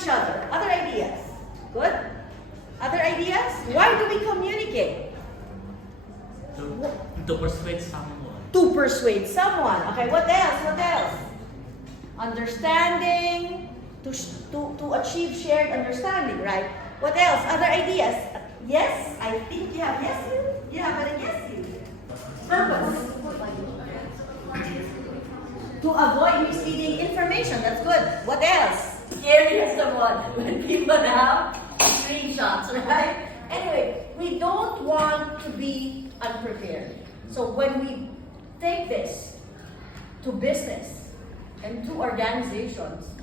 each other. Other ideas? Good? Other ideas? Why do we communicate? To persuade someone. To persuade someone. Okay, what else? What else? Understanding. To achieve shared understanding, right? What else? Other ideas? Yes? I think you have yes. You have a yes. Purpose. To avoid misleading information. That's good. What else? Scary as the one when people have screenshots, right? Anyway, we don't want to be unprepared. So when we take this to business and to organizations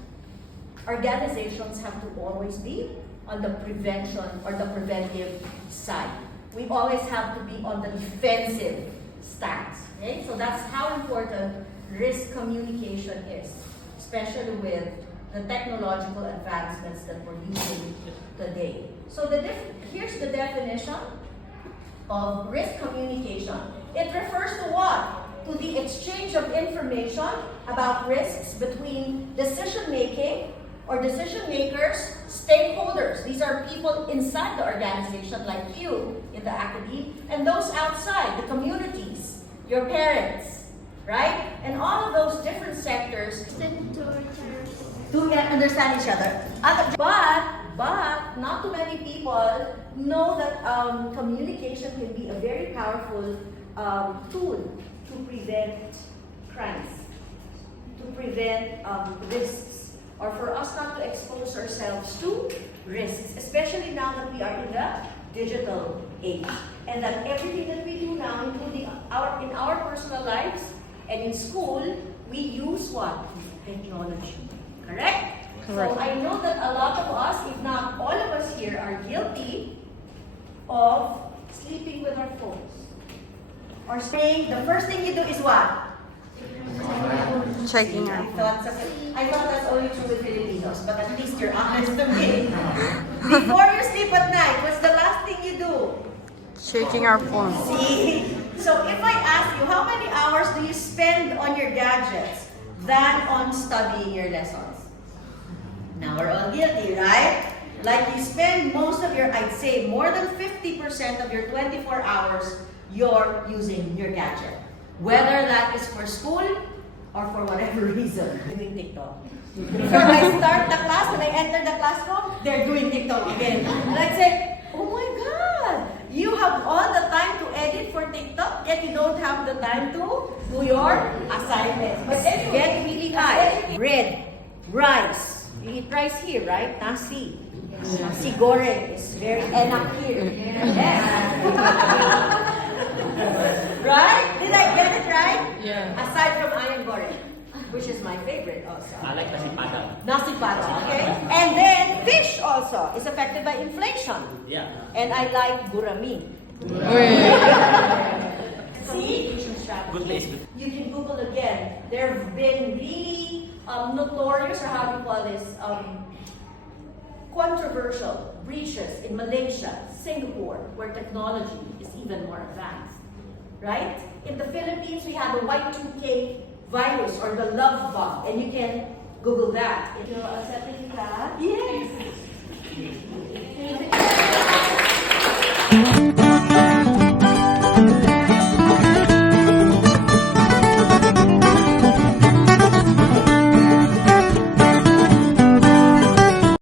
have to always be on the prevention or the preventive side. We always have to be on the defensive stance. Okay? So that's how important risk communication is, especially with the technological advancements that we're using today. So here's the definition of risk communication. It refers to what? To the exchange of information about risks between decision-making or decision makers, stakeholders. These are people inside the organization like you in the academy, and those outside, the communities, your parents, right? And all of those different sectors to understand each other. But not too many people know that communication can be a very powerful tool to prevent crimes, to prevent risks, or for us not to expose ourselves to risks, especially now that we are in the digital age, and that everything that we do now, including in our personal lives and in school, we use what? Technology. Correct? Correct. So I know that a lot of us, if not all of us here, are guilty of sleeping with our phones. Or saying, the first thing you do is what? Checking our I thought that's only true with Filipinos, but at least you're honest to me. Before you sleep at night, what's the last thing you do? checking our phone. See? So if I ask you, how many hours do you spend on your gadgets than on studying your lessons? Now we're all guilty, right? Like you spend most of your, I'd say more than 50% of your 24 hours, you're using your gadget. Whether that is for school or for whatever reason. Doing TikTok. Before I start the class, when I enter the classroom, they're doing TikTok again. And I'd say, oh my God, you have all the time to edit for TikTok, yet you don't have the time to do your assignments. But anyway, get really high. Bread, rice. You eat rice here, right? Nasi. Nasi goreng is very enak here. Yes. Right? Did I get it right? Yeah. Aside from ayam goreng, which is my favorite also. I like nasi padang. Nasi padang, okay? And then fish also is affected by inflation. Yeah. And I like gurami. See? Good place. You can Google again. There have been really notorious, or how do you call this, controversial breaches in Malaysia, Singapore, where technology is even more advanced. Right? In the Philippines, we had the Y2K virus or the love bomb, and you can Google that. If you're